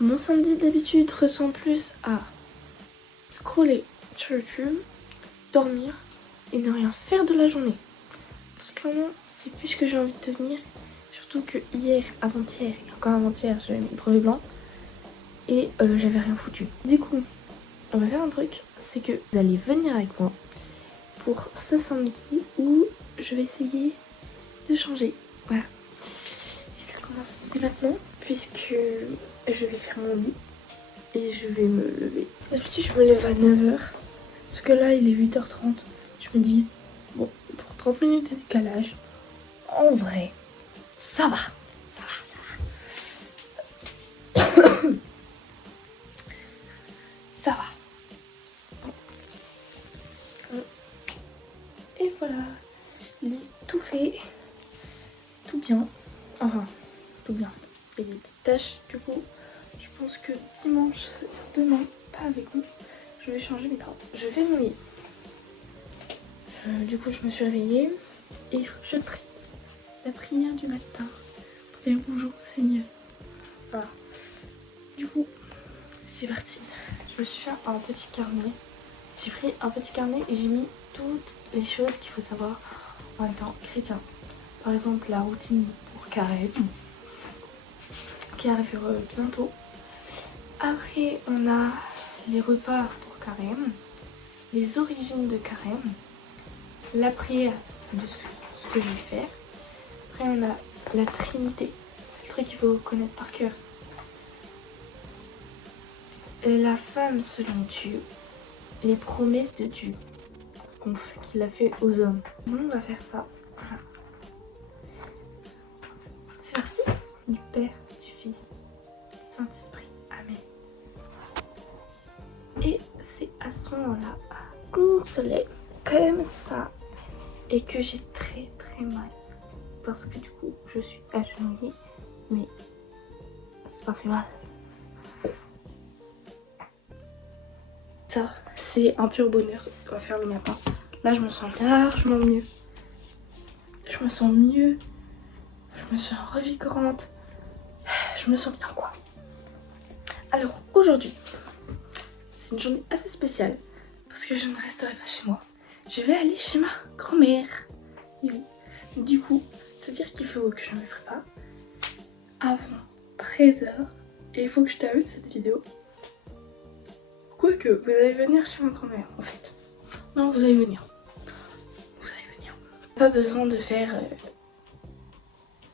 Mon samedi d'habitude ressemble plus à scroller sur YouTube, dormir et ne rien faire de la journée. Très clairement, c'est plus ce que j'ai envie de devenir. Surtout que hier, avant-hier et encore avant-hier, j'avais mis le brevet blanc et j'avais rien foutu. Du coup, on va faire un truc, c'est que vous allez venir avec moi pour ce samedi où je vais essayer de changer. Voilà. Et ça commence dès maintenant puisque je vais faire mon lit et je vais me lever. D'habitude, je me lève à 9h parce que là, il est 8h30. Je me dis, bon, pour 30 minutes de décalage, en vrai, ça va. Ça va. Et voilà, il est tout fait, tout bien. Enfin, tout bien. Il y a des petites tâches, du coup, je pense que dimanche, c'est-à-dire demain, pas avec vous, je vais changer mes draps. Je fais mon lit. Du coup, je me suis réveillée et je prie la prière du matin pour dire bonjour Seigneur. Voilà. Du coup, c'est parti. Je me suis fait un petit carnet. J'ai pris un petit carnet et j'ai mis toutes les choses qu'il faut savoir en étant chrétien. Par exemple, la routine pour Carême, qui arrive bientôt. Après, on a les repas pour Carême, les origines de Carême, la prière de ce que je vais faire. Après, on a la Trinité, c'est le truc qu'il faut connaître par cœur. La femme selon Dieu, les promesses de Dieu qu'il a fait aux hommes. Nous, on va faire ça. Voilà. C'est parti. Du Père, du Fils, du Saint-Esprit. Amen. Et c'est à ce moment-là qu'on se lève comme ça et que j'ai très mal. Parce que du coup, je suis agenouillée, mais ça fait mal. Ça, c'est un pur bonheur qu'on va faire le matin. Là, je me sens largement mieux. Je me sens mieux. Je me sens revigorante. Je me sens bien, quoi. Alors, aujourd'hui, c'est une journée assez spéciale. Parce que je ne resterai pas chez moi. Je vais aller chez ma grand-mère. Et oui. Du coup, c'est-à-dire qu'il faut que je me prépare avant 13h. Et il faut que je termine cette vidéo. Quoique, vous allez venir chez ma grand-mère, en fait. Non, vous allez venir. Vous allez venir. Pas besoin de faire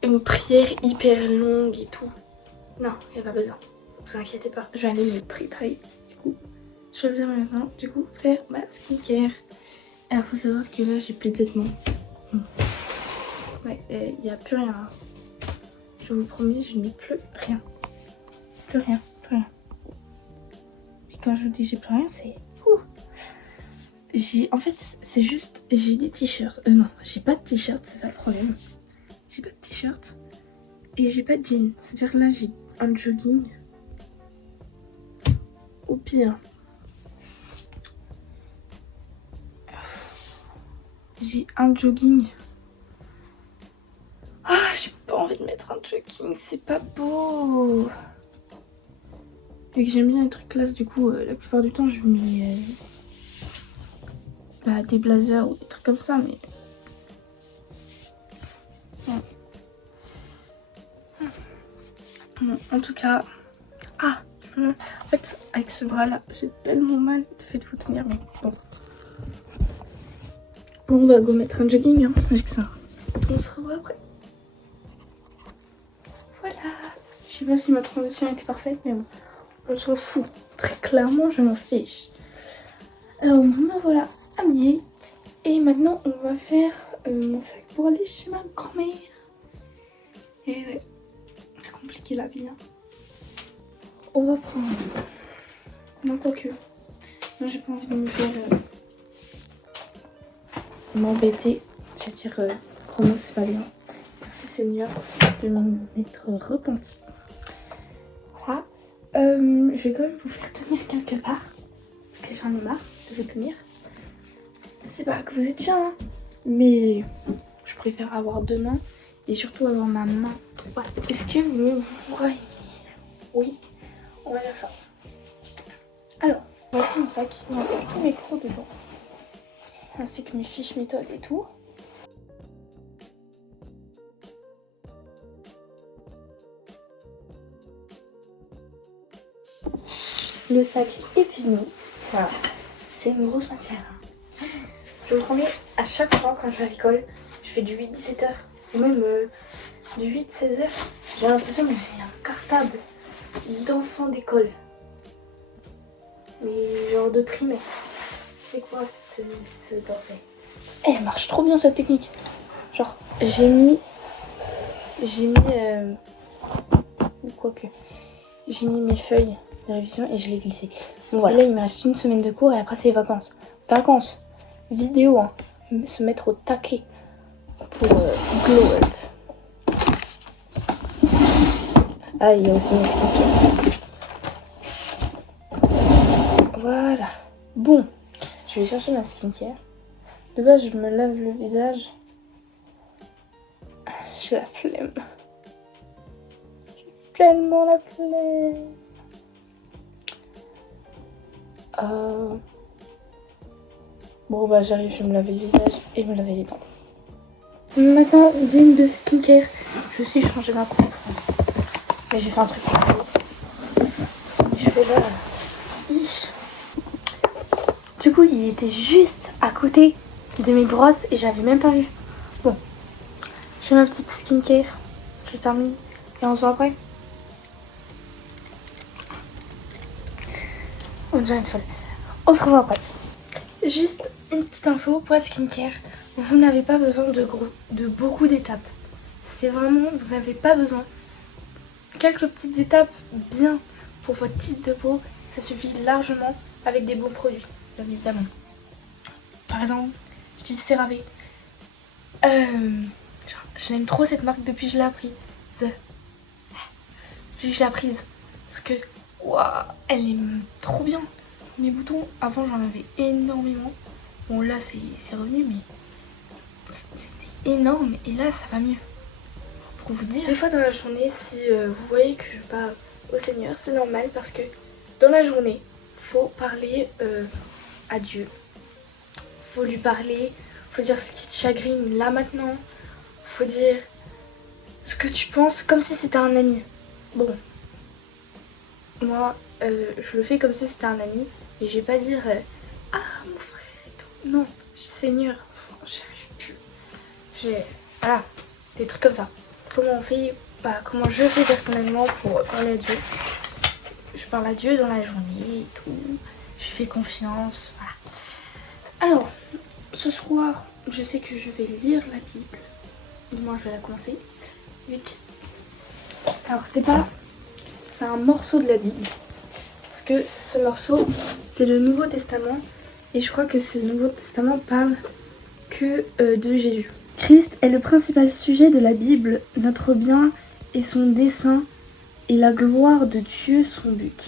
une prière hyper longue et tout. Non, il n'y a pas besoin. Vous inquiétez pas. Je vais aller me préparer. Du coup, choisir maintenant. Du coup, faire ma skincare. Alors, faut savoir que là, j'ai plus de vêtements. Ouais, il n'y a plus rien. Je vous promets, je n'ai plus rien. Plus rien. Et quand je vous dis j'ai plus rien, c'est... En fait, c'est juste... J'ai des t-shirts. Non, j'ai pas de t-shirt, c'est ça le problème. J'ai pas de t-shirt. Et j'ai pas de jean. C'est-à-dire que là, j'ai un jogging. Au pire. J'ai un jogging. Ah, j'ai pas envie de mettre un jogging, c'est pas beau. Et que j'aime bien les trucs classe, du coup, la plupart du temps, je mets des blazers ou des trucs comme ça, mais... Bon, en tout cas... Ah, en fait, avec ce bras-là, j'ai tellement mal. Faites-vous tenir, mais bon. Bon, on va go mettre un jogging, hein, parce que ça... On se revoit après. Voilà. Je sais pas si ma transition était parfaite, mais bon. On s'en fout. Très clairement, je m'en fiche. Alors, me voilà habillée. Et maintenant, on va faire mon sac pour aller chez ma grand-mère. Et ouais, c'est compliqué la vie. Hein. On va prendre... Non, quoique. Non, j'ai pas envie de me faire... m'embêter. Je vais dire... promo, c'est pas bien. Merci Seigneur de m'en être repenti. Voilà. Je vais quand même vous faire tenir quelque part. Parce que j'en ai marre de vous tenir. C'est pas que vous êtes chiant, hein, mais je préfère avoir deux mains et surtout avoir ma main droite. Est-ce que vous me voyez? Oui. On va faire ça. Alors, voici mon sac. Il y a encore tous mes cours dedans. Ainsi que mes fiches méthodes et tout. Le sac est fini. Voilà. C'est une grosse matière. Je vous promets, à chaque fois quand je vais à l'école, je fais du 8-17h. Ou même du 8-16h. J'ai l'impression que j'ai un cartable d'enfant d'école. Mais genre de primaire. C'est quoi ce bordel? Elle marche trop bien cette technique. Genre, j'ai mis ou quoique, j'ai mis mes feuilles de révision et je l'ai glissé. Bon voilà, là il me reste une semaine de cours et après c'est les vacances. Vacances, vidéo, hein. Se mettre au taquet pour glow up. Ah, il y a aussi mes skincare. Voilà. Bon, je vais chercher ma skincare. De base, je me lave le visage. J'ai la flemme. J'ai tellement la flemme. Bon bah j'arrive, je vais me laver le visage et me laver les dents. Matin, d'une de skincare. Je suis changé ma coupe. Mais j'ai fait un truc. Je fais là. Du coup, il était juste à côté de mes brosses et j'avais même pas vu. Bon, j'ai ma petite skincare. Je termine et on se voit après. On dirait une folle. On se revoit après. Juste une petite info pour la skincare. Vous n'avez pas besoin de beaucoup d'étapes. C'est vraiment, vous n'avez pas besoin. Quelques petites étapes bien pour votre type de peau, ça suffit largement avec des bons produits, bien évidemment. Par exemple, je dis CeraVe. Je l'aime trop cette marque depuis que je l'ai apprise. Depuis que je l'ai apprise. Parce que, waouh, elle est trop bien. Mes boutons, avant j'en avais énormément. Bon là c'est revenu, mais c'était énorme et là ça va mieux. Pour vous dire, des fois dans la journée, si vous voyez que je parle au Seigneur, c'est normal parce que dans la journée, faut parler à Dieu. Faut lui parler, faut dire ce qui te chagrine là maintenant. Faut dire ce que tu penses comme si c'était un ami. Bon, moi je le fais comme si c'était un ami, mais je vais pas dire ah mon frère et tout. Non, je dis Seigneur, j'y arrive plus. Voilà, des trucs comme ça. Comment on fait, comment je fais personnellement pour parler à Dieu. Je parle à Dieu dans la journée et tout. Je lui fais confiance, voilà. Alors, ce soir, je sais que je vais lire la Bible. Du moins, je vais la commencer. Vite. Alors, c'est un morceau de la Bible. Parce que ce morceau, c'est le Nouveau Testament. Et je crois que ce Nouveau Testament parle que de Jésus. Christ est le principal sujet de la Bible, notre bien est son dessein et la gloire de Dieu son but.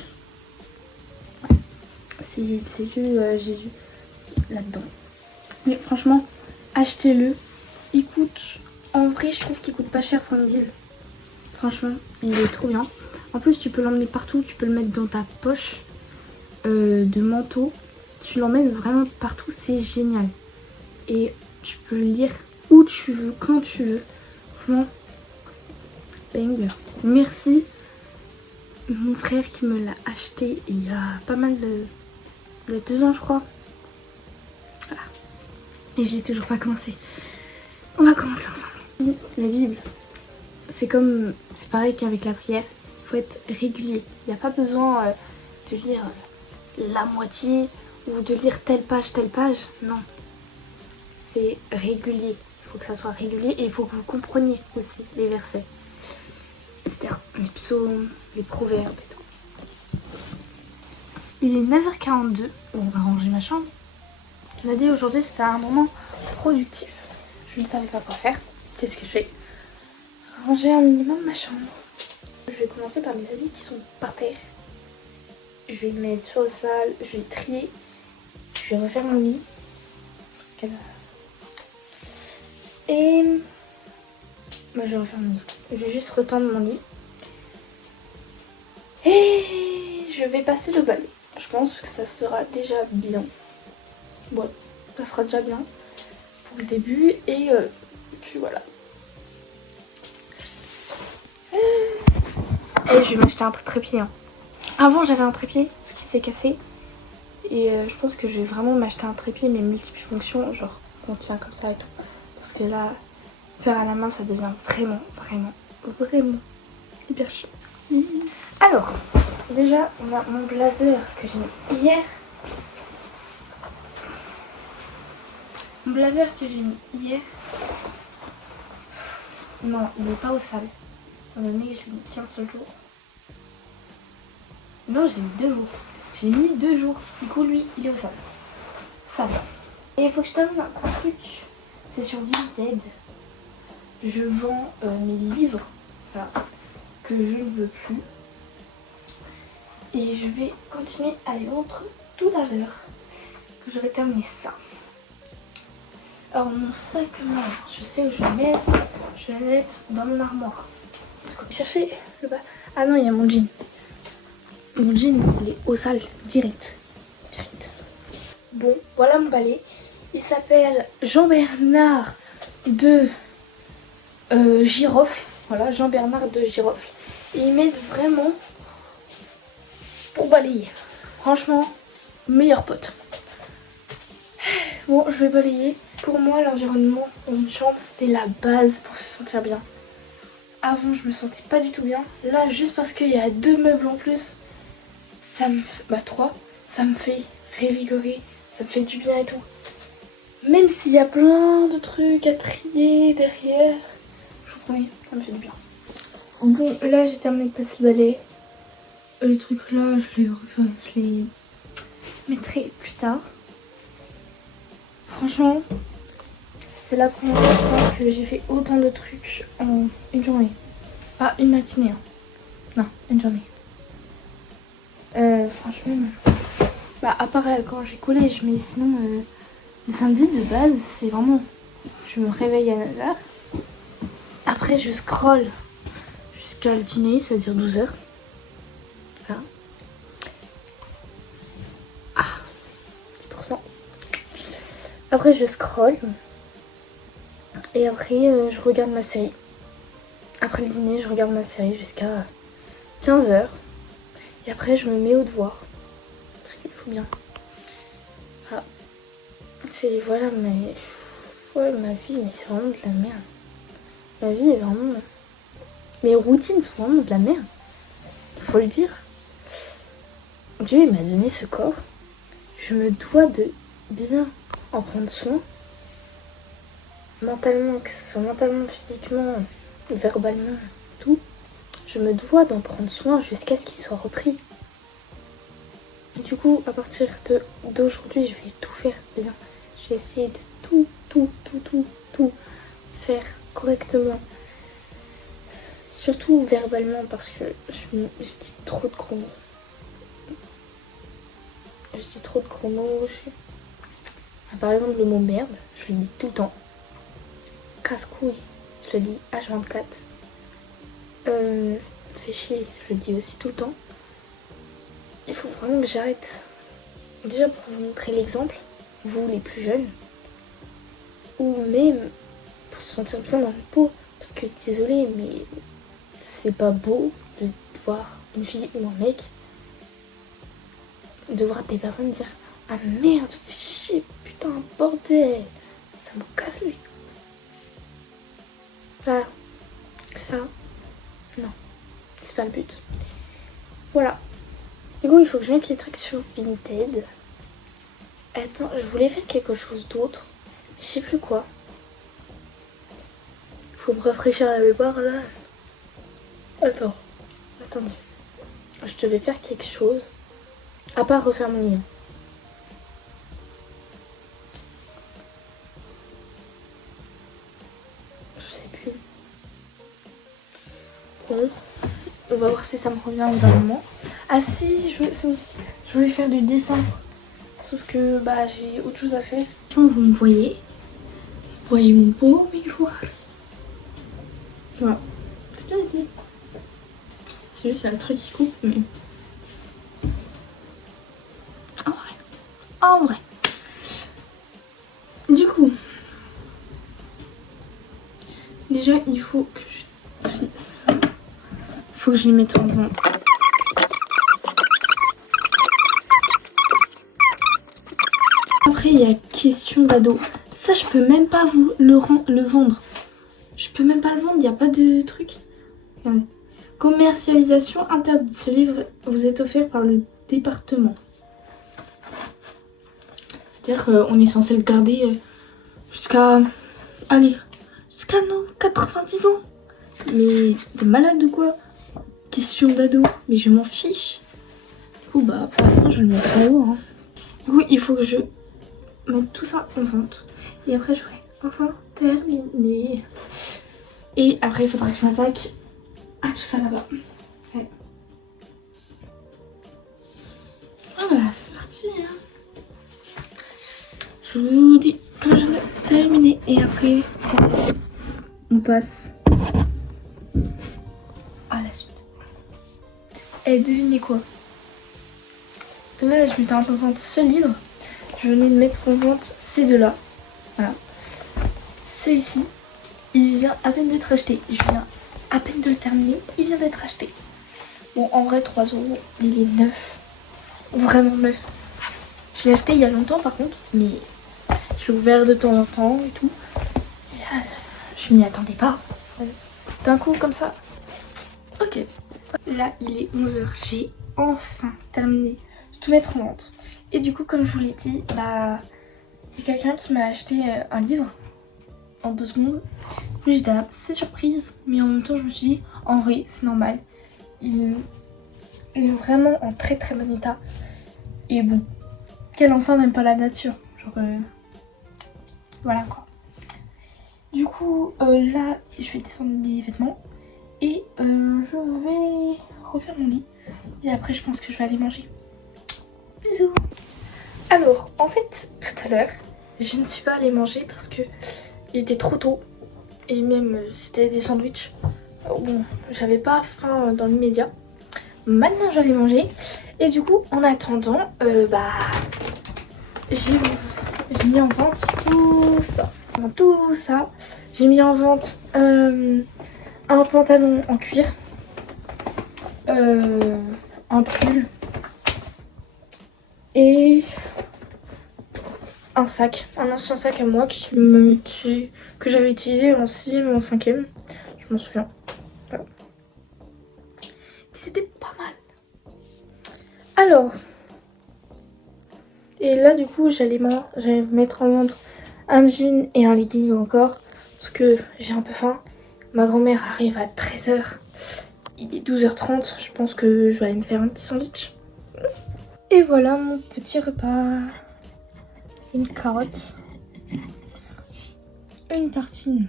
C'est que Jésus là-dedans. Mais franchement, achetez-le. Il coûte, en vrai je trouve qu'il coûte pas cher pour une Bible. Franchement, il est trop bien. En plus tu peux l'emmener partout, tu peux le mettre dans ta poche de manteau. Tu l'emmènes vraiment partout, c'est génial. Et tu peux le lire où tu veux, quand tu veux. Franchement, banger. Merci mon frère qui me l'a acheté il y a pas mal il y a 2 ans je crois. Voilà. Et j'ai toujours pas commencé. On va commencer ensemble. La Bible, c'est pareil qu'avec la prière. Il faut être régulier. Il n'y a pas besoin de lire la moitié ou de lire telle page. Non. C'est régulier. Il faut que ça soit régulier et il faut que vous compreniez aussi les versets, etc. Les psaumes, les proverbes et tout. Il est 9h42. On va ranger ma chambre. Je l'ai dit, aujourd'hui c'était un moment productif. Je ne savais pas quoi faire. Qu'est-ce que je fais? Ranger un minimum ma chambre. Je vais commencer par mes habits qui sont par terre. Je vais les mettre sur le sale, je vais les trier. Je vais refaire mon lit. Et je vais refaire mon lit. Je vais juste retendre mon lit. Et je vais passer le balai. Je pense que ça sera déjà bien. Ouais, ça sera déjà bien pour le début. Et puis voilà. Et je vais m'acheter un trépied. Hein. Avant j'avais un trépied qui s'est cassé. Et je pense que je vais vraiment m'acheter un trépied mais multifonction, genre qu'on tient comme ça et tout. Parce que là, faire à la main ça devient vraiment hyper chiant. Alors, déjà on a mon blazer que j'ai mis hier. Mon blazer que j'ai mis hier. Non, il n'est pas au sale. Étant donné que j'ai mis qu'un seul jour. Non, j'ai mis 2 jours. J'ai mis 2 jours. Du coup, lui, il est au sale. Ça va. Et il faut que je termine un truc. C'est sur Vinted. Je vends mes livres là, que je ne veux plus. Et je vais continuer à les vendre tout à l'heure. Que je vais terminer ça. Alors mon sac à main, je sais où je vais le mettre. Je vais le mettre dans mon armoire. Chercher le bas. Ah non, il y a mon jean. Mon jean, il est au sale, direct. Bon, voilà mon balai. Il s'appelle Jean-Bernard de Girofle. Voilà, Jean-Bernard de Girofle. Et ils m'aident vraiment pour balayer. Franchement, meilleur pote. Bon, je vais balayer. Pour moi, l'environnement dans une chambre, c'est la base pour se sentir bien. Avant, je me sentais pas du tout bien. Là, juste parce qu'il y a 2 meubles en plus, ça me fait... Bah 3, ça me fait revigorer, ça me fait du bien et tout. Même s'il y a plein de trucs à trier derrière, je vous promets, ça me fait du bien. Bon, là, j'ai terminé de passer le balai. Les trucs là, je les mettrai plus tard. Franchement, c'est la première fois je pense que j'ai fait autant de trucs en une journée. Pas une matinée. Hein. Non, une journée. Franchement, bah à part quand j'ai collège, mais sinon le samedi de base, c'est vraiment... Je me réveille à 9h. Après je scroll jusqu'à le dîner, c'est-à-dire 12h. Voilà. Ah, 10%. Après je scroll. Et après je regarde ma série. Après le dîner, je regarde ma série jusqu'à 15h. Et après je me mets au devoir. Parce qu'il faut bien. Voilà. C'est voilà mais... Ouais, ma vie, mais c'est vraiment de la merde. Ma vie est vraiment... Mes routines sont vraiment de la merde. Faut le dire. Dieu il m'a donné ce corps. Je me dois de bien en prendre soin. Mentalement, que ce soit mentalement, physiquement, verbalement, tout. Je me dois d'en prendre soin jusqu'à ce qu'il soit repris. Du coup, à partir d'aujourd'hui, je vais tout faire bien. Je vais essayer de tout faire correctement. Surtout verbalement parce que je dis trop de gros mots. Je dis trop de gros mots. Par exemple, le mot merde, je le dis tout le temps. Casse-couille, je le dis H24. Fais chier, je le dis aussi tout le temps. Il faut vraiment que j'arrête. Déjà pour vous montrer l'exemple, vous les plus jeunes, ou même pour se sentir bien dans le peau. Parce que désolé, mais c'est pas beau de voir une fille ou un mec, de voir des personnes dire ah merde, fais chier, putain, bordel, ça me casse lui. Voilà, ça, non, c'est pas le but. Voilà. Du coup, il faut que je mette les trucs sur Vinted. Attends, je voulais faire quelque chose d'autre. Je sais plus quoi. Faut me rafraîchir la mémoire là. Attendez. Je devais faire quelque chose. À part refaire mon lit. Je sais plus. Bon. On va voir si ça me revient au d'un moment. Ah si, je voulais faire du dessin. Sauf que bah j'ai autre chose à faire. Quand vous me voyez, vous voyez mon beau miroir. Voilà. C'est juste il y a le truc qui coupe mais... En vrai. Du coup, déjà il faut que je fasse ça. Il faut que je les mette en vente. Après il y a question d'ado. Ça je peux même pas vous le vendre. Je peux même pas le vendre, il n'y a pas de truc. Regardez. Commercialisation interdite. Ce livre vous est offert par le département. C'est-à-dire qu'on est censé le garder jusqu'à... Allez, jusqu'à nos 90 ans. Mais t'es malade ou quoi? Question d'ado. Mais je m'en fiche. Du coup, bah pour l'instant, je le mets en haut. Hein. Du coup, il faut que je mette tout ça en vente. Et après, j'aurai enfin terminé. Et après, il faudra que je m'attaque à tout ça là-bas. Ouais. Ah bah, c'est parti. Hein. Je vous dis quand j'aurai terminé. Et après, on passe à la suite. Et devinez quoi? Là, je mettais en vente ce livre. Je venais de mettre en vente ces deux-là. Voilà. Celui-ci, il vient à peine d'être acheté. Je viens à peine de le terminer. Il vient d'être acheté. Bon, en vrai, 3 €. Il est neuf. Vraiment neuf. Je l'ai acheté il y a longtemps par contre. Mais je l'ai ouvert de temps en temps et tout. Et là, je m'y attendais pas. D'un coup, comme ça. Ok. Là, il est 11 h. J'ai enfin terminé de tout mettre en vente. Et du coup, comme je vous l'ai dit, bah, il y a quelqu'un qui m'a acheté un livre en 2 secondes. Du coup, j'étais assez surprise, mais en même temps, je me suis dit, en vrai, c'est normal. Il est vraiment en très très bon état. Et bon, quel enfant n'aime pas la nature? Genre, voilà quoi. Du coup, là, je vais descendre mes vêtements et je vais refaire mon lit. Et après, je pense que je vais aller manger. Bisous. Alors, en fait, tout à l'heure, je ne suis pas allée manger parce que il était trop tôt. Et même, c'était des sandwichs. Bon, j'avais pas faim dans l'immédiat. Maintenant, j'allais manger. Et du coup, en attendant, bah, j'ai mis en vente tout ça. Tout ça. J'ai mis en vente un pantalon en cuir. Un pull. Et un sac, un ancien sac à moi que j'avais utilisé en 6ème ou en 5ème, je m'en souviens. Voilà. Mais c'était pas mal. Alors, et là du coup j'allais mettre en vente un jean et un legging encore, parce que j'ai un peu faim. Ma grand-mère arrive à 13 h, il est 12 h 30, je pense que je vais aller me faire un petit sandwich. Et voilà mon petit repas. Une carotte, une tartine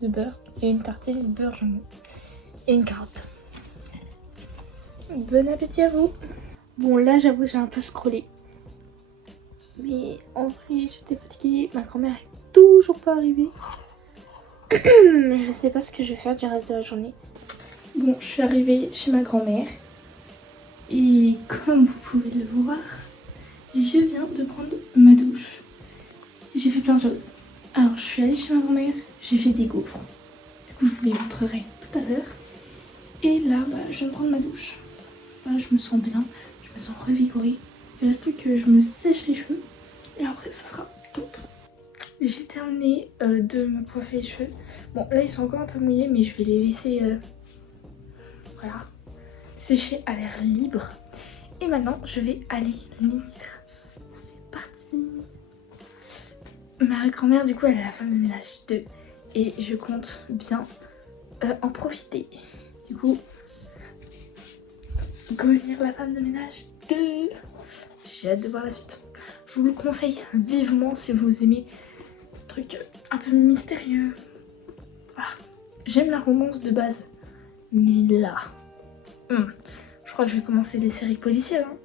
de beurre et une tartine de beurre jambon et une carotte. Bon appétit à vous. Bon là j'avoue j'ai un peu scrollé, mais en vrai j'étais fatiguée, ma grand-mère est toujours pas arrivée. Je sais pas ce que je vais faire du reste de la journée. Bon, je suis arrivée chez ma grand-mère et comme vous pouvez le voir, je viens de prendre ma douche. J'ai fait plein de choses. Alors, je suis allée chez ma grand-mère, j'ai fait des gaufres. Du coup, je vous les montrerai tout à l'heure. Et là, bah, je viens de prendre ma douche. Là, je me sens bien, je me sens revigorée. Il reste plus que je me sèche les cheveux. Et après, ça sera top. J'ai terminé de me coiffer les cheveux. Bon, là, ils sont encore un peu mouillés, mais je vais les laisser voilà, sécher à l'air libre. Et maintenant, je vais aller lire. C'est parti. Ma grand-mère, du coup, elle est la femme de ménage 2 et je compte bien en profiter. Du coup, go lire la femme de ménage 2. J'ai hâte de voir la suite. Je vous le conseille vivement si vous aimez des trucs un peu mystérieux. Voilà. J'aime la romance de base, mais là, je crois que je vais commencer des séries policières. Hein.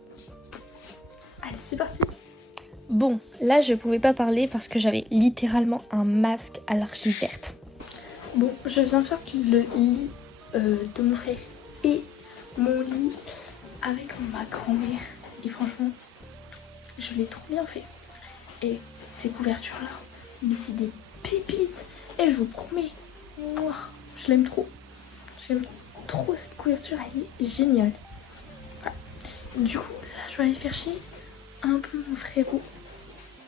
Allez, c'est parti. Bon, là je pouvais pas parler parce que j'avais littéralement un masque à l'archive verte. Bon, je viens faire le lit de mon frère et mon lit avec ma grand-mère. Et franchement, je l'ai trop bien fait. Et ces couvertures là, mais c'est des pépites. Et je vous promets, mouah, je l'aime trop. J'aime trop cette couverture, elle est géniale. Voilà. Du coup, là je vais aller faire chier un peu mon frérot.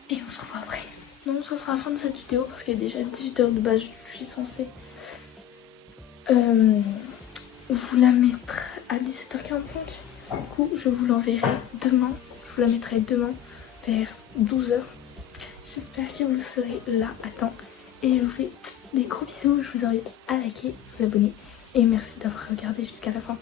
Et on se revoit après. Donc ce sera la fin de cette vidéo parce qu'il est déjà 18h de base, je suis censée vous la mettre à 17h45. Du coup, je vous l'enverrai demain. Je vous la mettrai demain vers 12h. J'espère que vous serez là à temps. Et je vous fais des gros bisous. Je vous invite à liker, vous abonner. Et merci d'avoir regardé jusqu'à la fin.